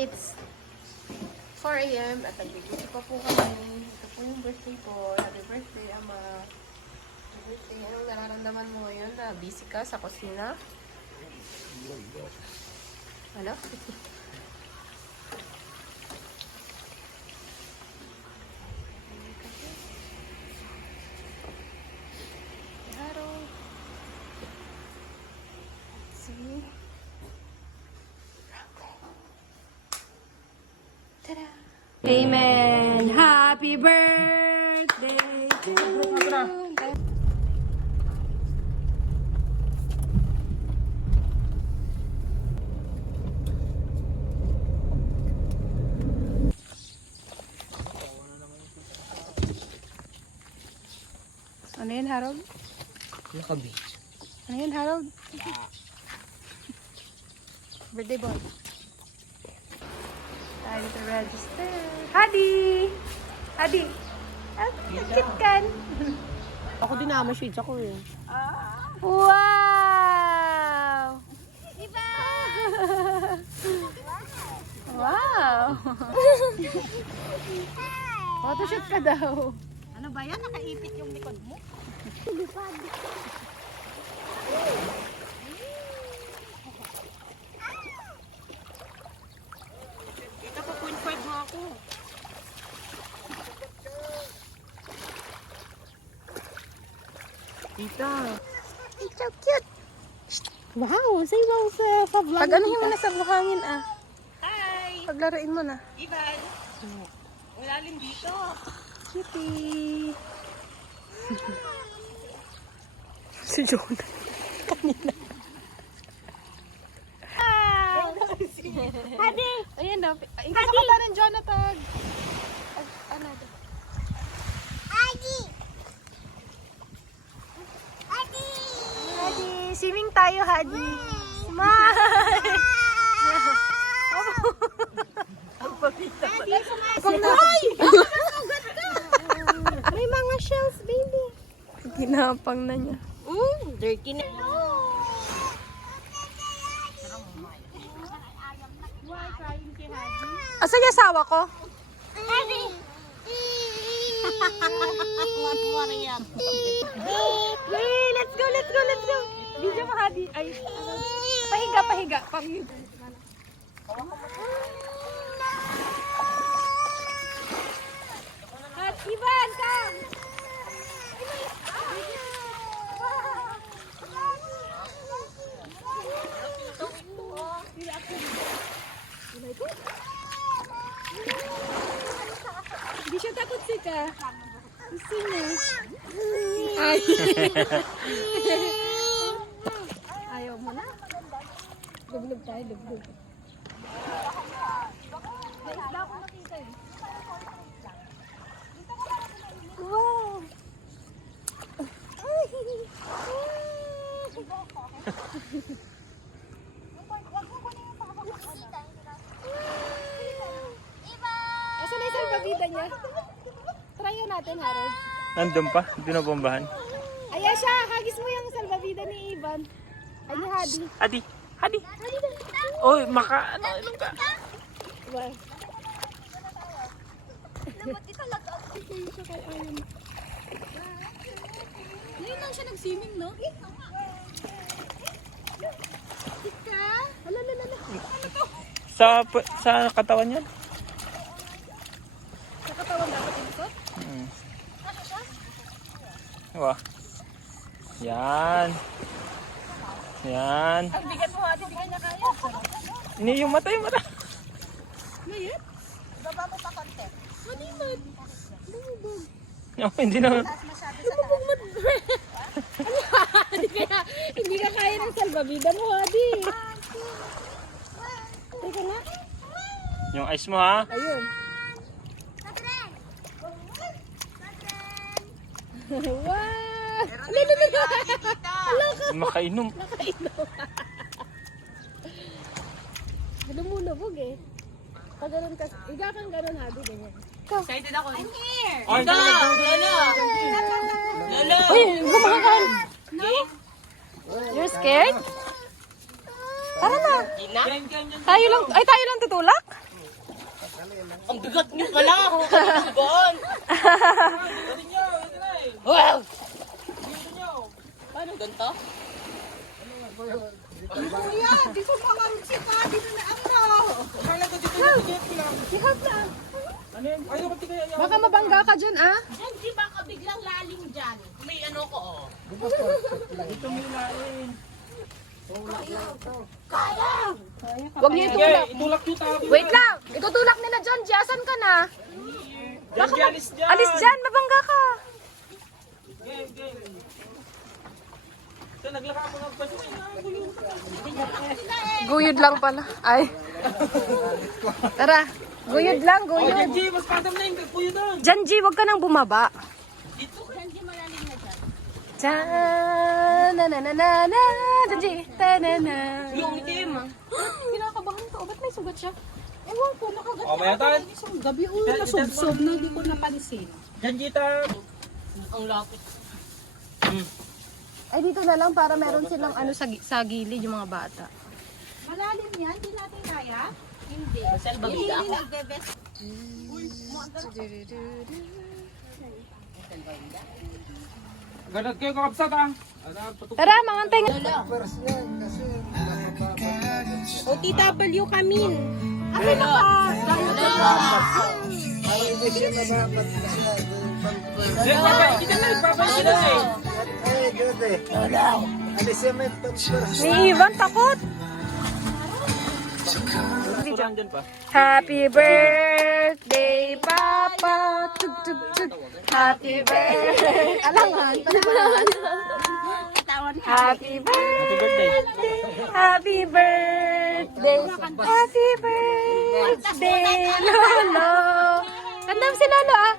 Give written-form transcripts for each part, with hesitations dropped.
It's 4 a.m. at nagbibigay pa po kami. Ito po yung birthday ko. Happy birthday, Ama. Happy birthday. Anong nararamdaman mo ngayon na busy ka sa kusina? Ano? See? Ta-da! Amen. Happy birthday to you. Ano yan, Harold? Yung kabis. Ano yan, Harold? Birthday boy. Time to register. Hadi! Hadi! Cute kan? Ako din naman shades ako eh. Wow! Diba? Wow! Photoshoot ka daw. Ano ba yan? Nakaipit yung likod mo? Lipad. Ito po, 0.5 mo ako. Tita. It's so cute. Wow, say wow sa vlog. Pag anuhin mo na sa buhangin ah. Hi! Paglaruin mo na. Ivan! Malalim dito. Cutie. Si Jonah. Kanina. Hadi! Ayan daw. Ingkas ako ba ng Jonathan? Ano daw? Hadi! Hadi! Hadi, swimming tayo, Hadi. Smile! Ay! May mga shells, baby. Ginapang na niya. Dirty na. Asan yung asawa ko? Hadi! What more yan? Hey, let's go, let's go, let's go. Video mo, Hadi. Ay, pahiga, pahiga. Pahiga. At Ivan, come! Hindi siya takot si ka. Gusto niya. Ay. Ayaw mo na. Lublog tayo, lublog. May isda ako nakita eh. Wow! Asan na yung salbabida niya? Tryan natin, Harold. Nandun pa? Hindi na bombahan. Ayan siya, hagis mo yung salbabida ni Ivan. Ay, ni Hadi. Hadi! Hadi! Oy, ano ka? Wow. Ngayon lang siya nag-swimming, no? Ika? Alalala. Sa katawan yan? Sa katawan dapat yung likod? Diba? Yan. Yan. Ang bigat mo, Hadi. Hindi ka niya kaya. Ini yung mata, yung mata. Mayat? Baba mo pa konti. Manimad. Oh, hindi na. Hindi ka kaya ng salbabida mo, Hadi. Teka na. Yung ice mo ha. Ayun. Wow! Makainom. Lumulubog eh. Pag ganun ka, higa kang ganun, Hadi, ganyan. Excited ako. I'm here! Ay, Lolo! Lolo! Uy, kumakakan! You're scared? Tara na! Tayo lang tutulak? Ang bigat niyo pala. Gaan. Wow! Paano ganito? Kuya, di ko makamsi ka. Dito na ako. Baka mabangga ka dyan, ah. Diyan, di ba ka biglang lalim dyan? May ano ko, oh. Huwag niyo itulak. Wait lang. Itutulak nila dyan. Asan ka na? Alis dyan. Mabangga ka. Guyod lang pala. Ay. Tara. Guyod lang, guyod. Janji, wag ka nang bumaba. Diyan, na na na na na, Janji, ta na na. Yung itim, ah. Kinakabahan ka. O, ba't may sugat siya? Ewan ko, nakagat Oh, may atan. isang gabi. O, nasubsob na, hindi ko napansin. Janjita. Ang lapit. Ay, dito na lang para meron silang ano sa gilid yung mga bata. Malalim yan, di natin kaya? Hindi. Salbabida ako. Nagbe-best. Ganag kayo kakabsat ah. Tara, mga antay nga. OTW kami. Hindi na nagpapansin na eh. Ni Ivan, takot. Surang dyan pa. Happy birthday, Papa. Tug, tug, tug. Happy birthday. Alangan. Happy birthday. Happy birthday. Happy birthday, Lolo. Kandam si Lolo, ah.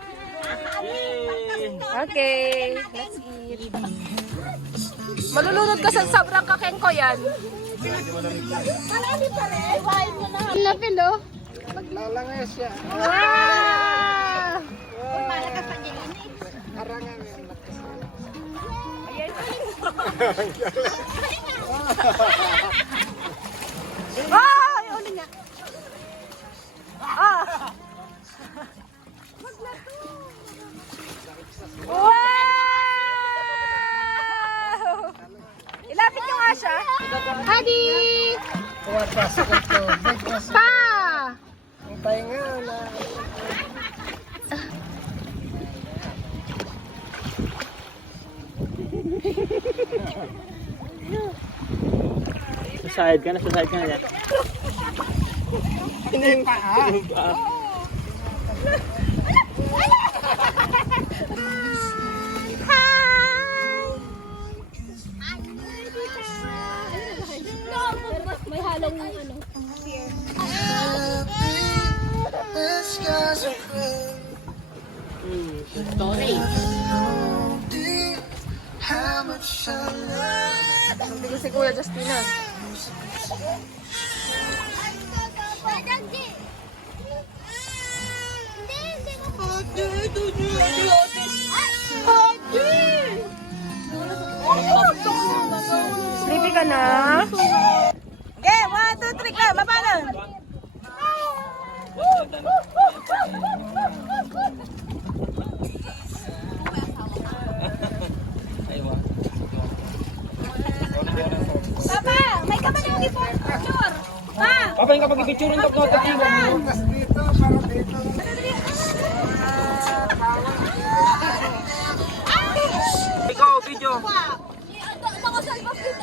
Okay, let's eat. Malulunod ka sa sobrang kakengko yan. Marami pa rin. Iwain mo na. Lapil, oh. Maglalangay siya. Ah! Uy, malakas pa dyan ini. Harangan yung lakas. Ay, uli nga. Ah! Wow! Ilapit nyo nga siya. Hadi! Pa! Ang pahinga na. Sasahid ka na, sasahid ka na yan. May halong ano. Hindi si Kuya Justina. Sleepy ka na? Okay, 1, 2, 3, ka. Baba na. Papa, may ka ba nang picture? Pa! Papa, yung kapag i-picture rin tapos natin mo. Bukas dito, para dito. Ikaw, video.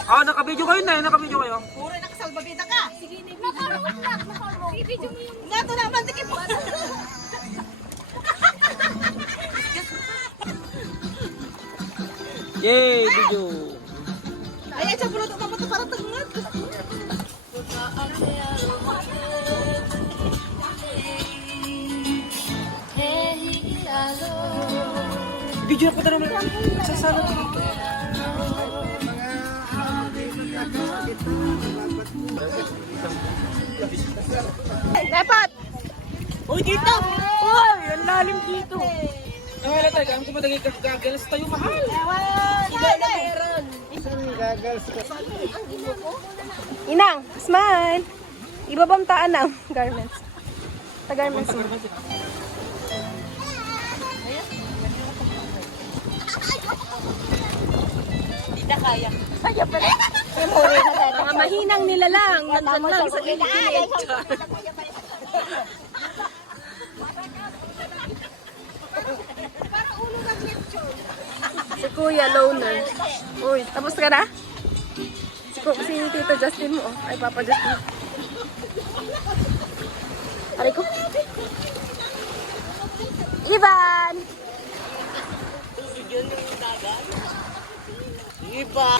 Ah, naka-video kayo na, naka-video kayo. Puro nakasalbabida ka. Sige, nakarungan ka. I-video mo yung... Nga to naman, sige po. Yay, video. Ayan, siya puro ito para tangat. Video na po tayo naman. Sasalo. Dapat! Uy, dito! Uy, ang lalim dito. Nawala talaga, ang kumatagay kagalas tayo mahal. Gagals ka. Inang, smile. Ibabamtaan ng garments. Tagay mo sir. Hindi na kaya. Kaya pala. Memory na tayo. Mga mahinang nila lang. Nandun lang sa gilid-gilid. Si Kuya Loner. Uy, tapos ka na? Si Tito Justin mo. Ay, Papa Justin. Aray ko. Ivan! Iba.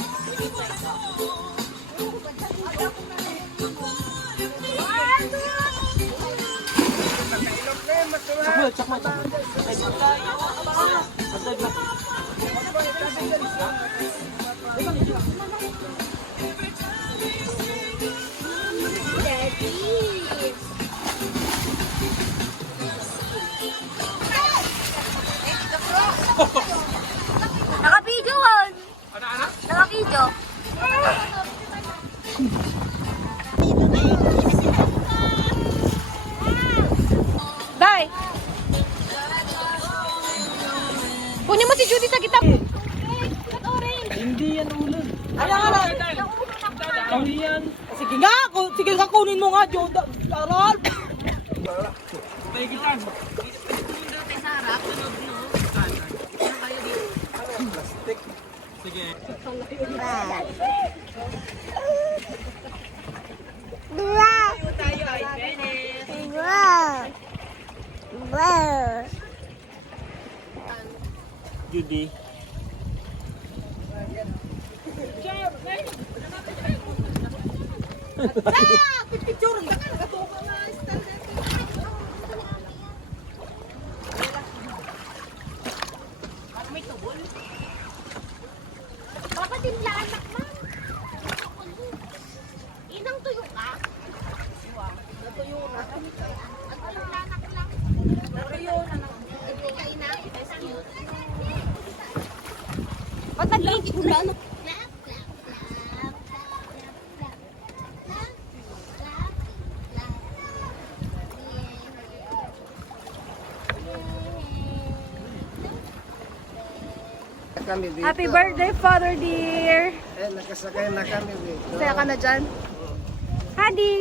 Naka-video on. Naka-video. Day! Kunin mo si Judy sa kita. Hindi yan ulo. Hindi yan. Sige nga, sige nga kunin mo nga, Joda. Aral! Pagitan. Sige. Judy. Papatimlaan na ka. Inang tuyo ka. Natuyo na. Ang lanak lang. Natuyo na. Hindi ka ina. Ba't nag-iikit mo lang? Kami dito. Happy birthday, Father dear! Eh, nakasakay na kami dito. Saya ka na dyan. Hadi!